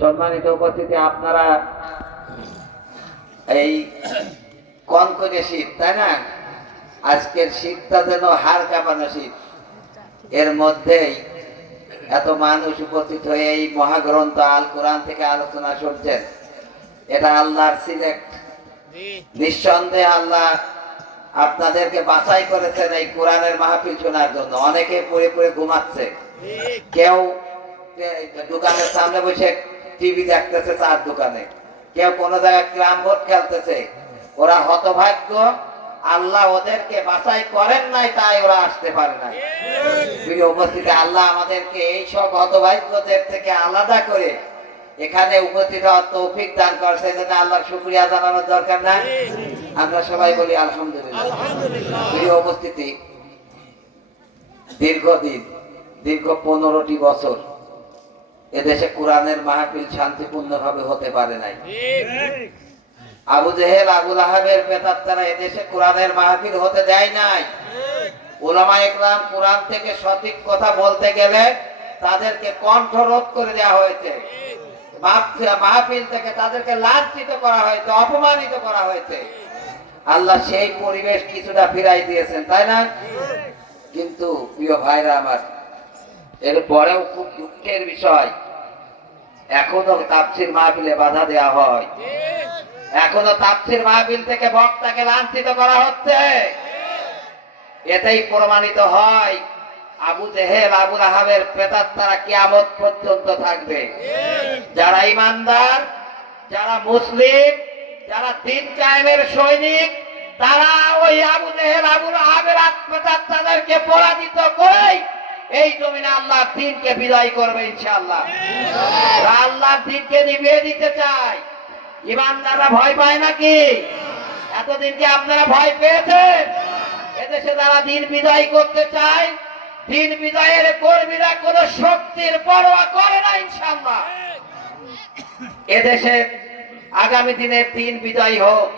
সম্মানিত উপস্থিতি আপনারা এই কনকনে শীত তাই না? আজকের শীতটা যেন হার কাঁপানো শীত। এর মধ্যেই এত মানুষ উপস্থিত হয়ে এই মহাগ্রন্থ আল কোরআন থেকে আলোচনা শুনছেন। এটা আল্লাহর সিলেক্ট। নিঃসন্দেহে আল্লাহ আপনাদেরকে বাছাই করেছেন এই কোরআনের মাহফিল শোনার জন্য। অনেকে পড়ে পড়ে ঘুমাচ্ছে। কেউ দোকানের সামনে বসে টিভি দেখতেছে চার দোকানে। কেউ কোন জায়গায় ক্রাম বোর্ড খেলতেছে। ওরা হতভাগ্য আল্লাহ ওদেরকে বাছাই করেন নাই তাই ওরা আসতে পারে না প্রিয় উপস্থিতি আল্লাহ আমাদেরকে এই সব হতভাগ্যদের থেকে আলাদা করে এখানে উপস্থিত হওয়ার তৌফিক দান করছে। এজন্য আল্লাহ শুক্রিয়া জানানোর দরকার নাই। আমরা সবাই বলি আলহামদুলিল্লাহ। প্রিয় উপস্থিতি দীর্ঘদিন দীর্ঘ পনেরোটি বছর এদেশে কোরআনের মাহফিল শান্তিপূর্ণভাবে হতে পারে নাই। আবু জেহেল আবুল আহাবের বেতাত্তারা এদেশে কোরআনের মাহফিল হতে দেয় নাই। ওলামা একরাম কোরআন থেকে সঠিক কথা বলতে গেলে তাদেরকে কণ্ঠরোধ করে দেওয়া হয়েছে। মাহফিল থেকে তাদেরকে লাঞ্ছিত করা হয়েছে অপমানিত করা হয়েছে। আল্লাহ সেই পরিবেশ কিছুটা ফিরাই দিয়েছেন তাই না? কিন্তু প্রিয় ভাইরা আমার এর পরেও খুব দুঃখের বিষয়, এখনও তাপসির মাহফিলে বাধা দেওয়া হয়। এখনও তাপসির মাহফিল থেকে বক্তাকে লাঞ্ছিত করা হচ্ছে। এটাই প্রমাণিত হয়, আবু জেহেল, আবু রাহাবের প্রেতাত্মারা কিয়ামত পর্যন্ত থাকবে। যারা ইমানদার, যারা মুসলিম, যারা তিন কায়েমের সৈনিক, তারা ওই আবু জেহেল, আবু রাহাবের প্রেতাত্মাদেরকে পরাজিত করেই এই জমিনে আল্লাহ দিনকে বিদায় করবে ইনশাআল্লাহ। ওরা আল্লাহর দিনকে নিভিয়ে দিতে চায়। ইমানদাররা ভয় পায় নাকি? এতদিন কি আপনারা ভয় পেয়েছেন? এদেশে যারা দিন বিদায় করতে চায় দিন বিদায়ের কর্মীরা কোন শক্তির পরোয়া করে না ইনশাআল্লাহ। এদেশে আগামী দিনে দিন বিজয় হোক।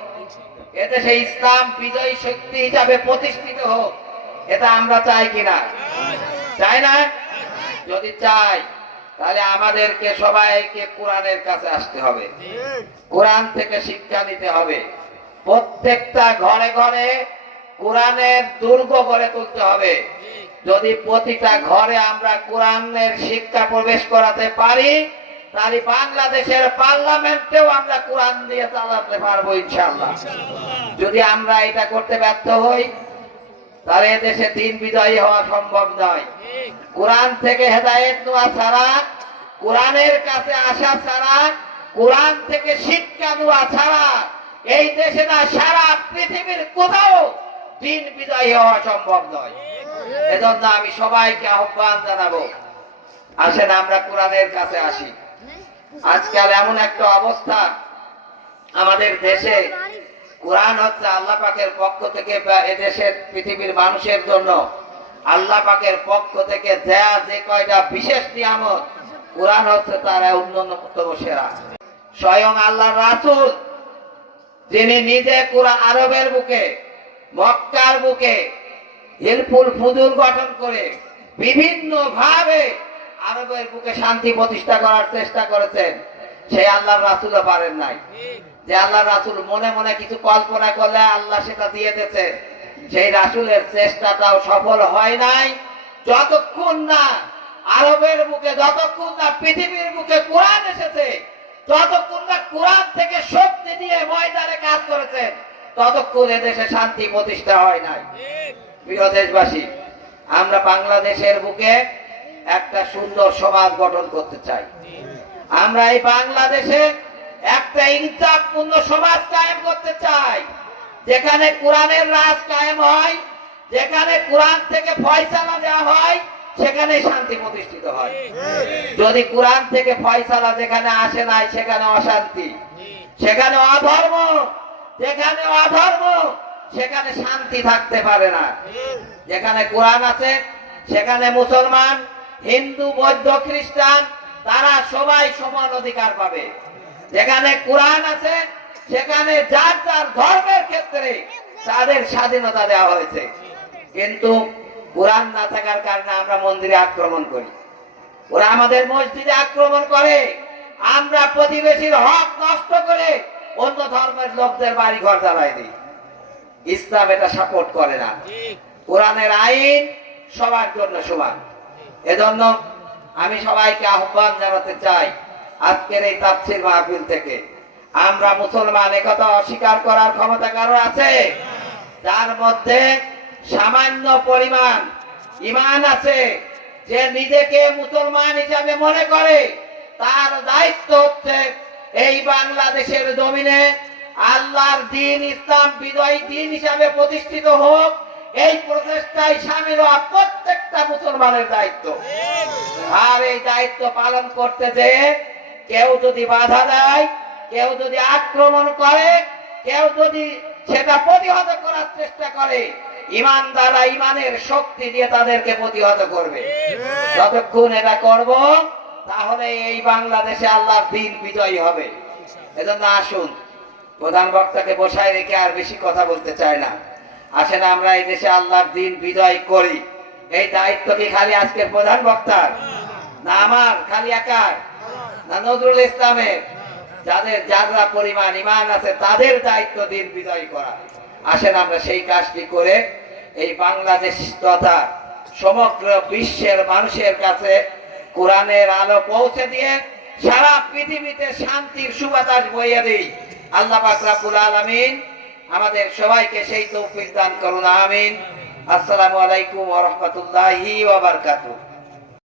এদেশে ইসলাম বিজয়ী শক্তি হিসাবে প্রতিষ্ঠিত হোক। এটা আমরা চাই কিনা? চাই না? যদি চাই, তাহলে আমাদেরকে সবাইকে কোরআনের কাছে আসতে হবে। কোরআন থেকে শিক্ষা নিতে হবে। প্রত্যেকটা ঘরে ঘরে কোরআনের দুর্গ গড়ে তুলতে হবে। যদি প্রতিটা ঘরে আমরা কোরআনের শিক্ষা প্রবেশ করাতে পারি, তাহলে বাংলাদেশের পার্লামেন্টেও আমরা কোরআন দিয়ে চালাতে পারব ইনশাল্লাহ যদি আমরা এটা করতে ব্যর্থ হই তাহলে দেশে দিন বিজয়ী হওয়া সম্ভব নয়। কোরআন থেকে হেদায়েত নেওয়া ছাড়া কোরআনের কাছে আসা ছাড়া কোরআন থেকে শিক্ষা নেওয়া ছাড়া এই দেশে না সারা পৃথিবীর কোথাও দিন বিজয়ী হওয়া সম্ভব নয়। এজন্য আমি সবাইকে আহ্বান জানাব। আসেন আমরা কোরআনের কাছে আসি। আজকাল এমন একটা অবস্থা আমাদের দেশে কোরআন হচ্ছে আল্লাহ পাকের পক্ষ থেকে এদেশের পৃথিবীর মানুষের জন্য। আল্লাহ পাকের পক্ষ থেকে দেয়া যে কয়টা বিশেষ নিয়ামত, কোরআন হচ্ছে তার অন্যতম সেরা। স্বয়ং আল্লাহ রাসূল, যিনি নিজে কোরআন আরবের বুকে, মক্কার বুকে হিলফুল ফুজুল গঠন করে বিভিন্ন ভাবে আরবের বুকে শান্তি প্রতিষ্ঠা করার চেষ্টা করেছেন, সেই আল্লাহর রাসূলও পারেন নাই। যে আল্লাহ রাসুল মনে মনে কিছু কল্পনা করলে আল্লাহ সেটা দিয়ে দিয়েছে। সেই রাসূলের চেষ্টাটাও সফল হয় নাই। যতক্ষণ না আরবের মুখে যতক্ষণ না পৃথিবীর মুখে কোরআন এসেছে, যতক্ষণ না কোরআন থেকে শক্তি দিয়ে ময়দানে কাজ করেছেন ততক্ষণ এদেশে শান্তি প্রতিষ্ঠা হয় নাই। প্রিয় দেশবাসী, আমরা বাংলাদেশের বুকে একটা সুন্দর সমাজ গঠন করতে চাই। আমরা এই বাংলাদেশে একটা ইনসাফপূর্ণ সমাজ কায়েম করতে চাই। যেখানে কোরআনের রাজ কায়েম হয়, যেখানে কোরআন থেকে ফয়সালা দেওয়া হয় সেখানে শান্তি প্রতিষ্ঠিত হয়। যদি কোরআন থেকে ফয়সালা যেখানে আসে নাই, সেখানে অশান্তি। সেখানে অধর্ম, যেখানে অধর্ম, সেখানে শান্তি থাকতে পারে না। যেখানে কোরআন আছে, সেখানে মুসলমান, হিন্দু, বৌদ্ধ, খ্রিস্টান, তারা সবাই সমান অধিকার পাবে। যেখানে কোরআন আছে, সেখানে যার যার ধর্মের ক্ষেত্রে তাদের স্বাধীনতা দেওয়া হয়েছে। কিন্তু কোরআন না থাকার কারণে আমরা মন্দিরে আক্রমণ করি। ওরা আমাদের মসজিদে আক্রমণ করে। আমরা প্রতিবেশীর হক নষ্ট করে অন্য ধর্মের লোকদের বাড়ি ঘর জ্বালাই দিই। ইসলাম এটা সাপোর্ট করে না। কোরআনের আইন সবার জন্য সমান। এজন্য আমি সবাইকে আহ্বান জানাতে চাই আজকের এই তাফসির মাহফিল থেকে। আমরা মুসলমান একথা অস্বীকার করার ক্ষমতা কারও আছে? যার মধ্যে সামান্য পরিমাণ ইমান আছে। যে নিজেকে মুসলমান হিসাবে মনে করে, তার দায়িত্ব হচ্ছে এই বাংলাদেশের জমিনে আল্লাহর দিন, ইসলাম বিজয়ী দিন হিসাবে প্রতিষ্ঠিত হোক। এই প্রচেষ্টায় সামিল হওয়া প্রত্যেকটা মুসলমানের দায়িত্ব। আর এই দায়িত্ব পালন করতে যে কেউ যদি বাধা দেয়, কেউ যদি আক্রমণ করে, কেউ যদি সেটা প্রতিহত করার চেষ্টা করে ইমান দ্বারা ইমানের শক্তি দিয়ে তাদেরকে প্রতিহত করবে। যতক্ষণ এটা করব, তাহলে এই বাংলাদেশে আল্লাহর দিন বিজয়ী হবে। এজন্য আসুন, প্রধান বক্তাকে বসায় রেখে আর বেশি কথা বলতে চাই না। আসেন আমরা এই দেশে আল্লাহর দিন বিজয় করি। এই দায়িত্ব কি খালি আজকের প্রধান বক্তার? না আমার, খালি একার? নজরুল ইসলামের যাদের যারা পরিমাণ ইমান আছে, তাদের দায়িত্ব দিন বিজয় করা। আসেন আমরা সেই কাজটি করে এই বাংলাদেশ তথা সমগ্র বিশ্বের মানুষের কাছে কোরআনের আলো পৌঁছে দিয়ে সারা পৃথিবীতে শান্তির সুবাতাস বইয়ে দিই। আল্লাহ পাক রাব্বুল আলামিন আমাদের সবাইকে সেই তৌফিক দান করুন, আমিন। আসসালামু আলাইকুম ওয়া রাহমাতুল্লাহি ওয়া বারাকাতুহু।